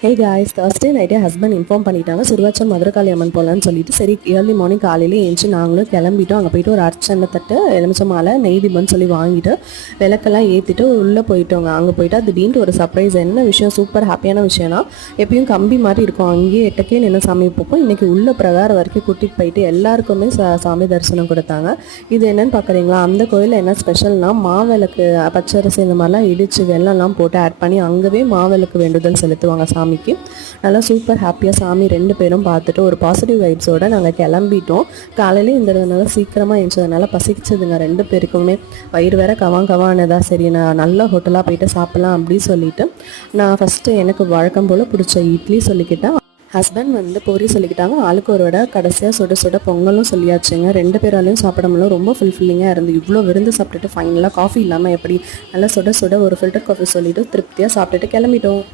Hey guys, Thursday நைட்டே husband inform பண்ணிட்டாங்க சிறுவாச்சல் மதுரகாளி அம்மன் போகலான்னு சொல்லிட்டு. சரி, ஏர்லி மார்னிங் காலையிலே எழுந்துச்சு நாங்களும் கிளம்பிட்டோம். அங்கே போயிட்டு ஒரு அர்ச்சனை தட்டு எலுமிச்ச மாலை நெய் தீபம்னு சொல்லி வாங்கிட்டு விளக்கெல்லாம் ஏற்றிட்டு உள்ளே போயிட்டோங்க. அங்கே போயிட்டா திடீர்னு ஒரு சர்ப்ரைஸ். என்ன விஷயம், சூப்பர் ஹாப்பியான விஷயம்னா, எப்பயும் கம்பி மாதிரி இருக்கும் அங்கேயே எட்டக்கே நின்று சாமி பார்ப்போம். இன்றைக்கி உள்ள பிரகாரம் வரைக்கும் கூட்டிகிட்டு போயிட்டு எல்லாருக்குமே சாமி தரிசனம் கொடுத்தாங்க. இது என்னன்னு பார்க்குறீங்களா, அந்த கோயிலில் என்ன ஸ்பெஷல்னா, மாவிளக்கு பச்சரிசி இந்த மாதிரிலாம் இடித்து வெள்ளம்லாம் போட்டு ஆட் பண்ணி அங்கேவே மாவிளக்கு வேண்டுதல் செலுத்துவாங்க சாமி. நல்லா சூப்பர் ஹாப்பியாக சாமி 2 பேரும் பார்த்துட்டு ஒரு பாசிட்டிவ் வைப்ஸோடு நாங்கள் கிளம்பிட்டோம். காலையிலே இருந்ததுனால சீக்கிரமாக எழுந்ததுனால பசிச்சதுங்க 2 பேருக்குமே. வயிறு வேற கவானதா. சரி, நான் நல்ல ஹோட்டலாக போயிட்டு சாப்பிட்லாம் அப்படின்னு சொல்லிட்டு நான் ஃபஸ்ட்டு எனக்கு வழக்கம் போல் பிடிச்ச இட்லி சொல்லிக்கிட்டேன். ஹஸ்பண்ட் பொரி சொல்லிக்கிட்டாங்க. ஆளுக்கு ஒரு வடை, கடைசியாக சுட சுட பொங்கலும் சொல்லியாச்சுங்க. 2 பேராலையும் சாப்பிட முடியல, ரொம்ப ஃபுல்ஃபில்லிங்காக இருந்து. இவ்வளோ விருந்து சாப்பிட்டுட்டு ஃபைனலாக காஃபி இல்லாமல் எப்படி, நல்லா சுட சுட ஒரு ஃபில்டர் காஃபி சொல்லிவிட்டு திருப்தியாக சாப்பிட்டுட்டு கிளம்பிட்டோம்.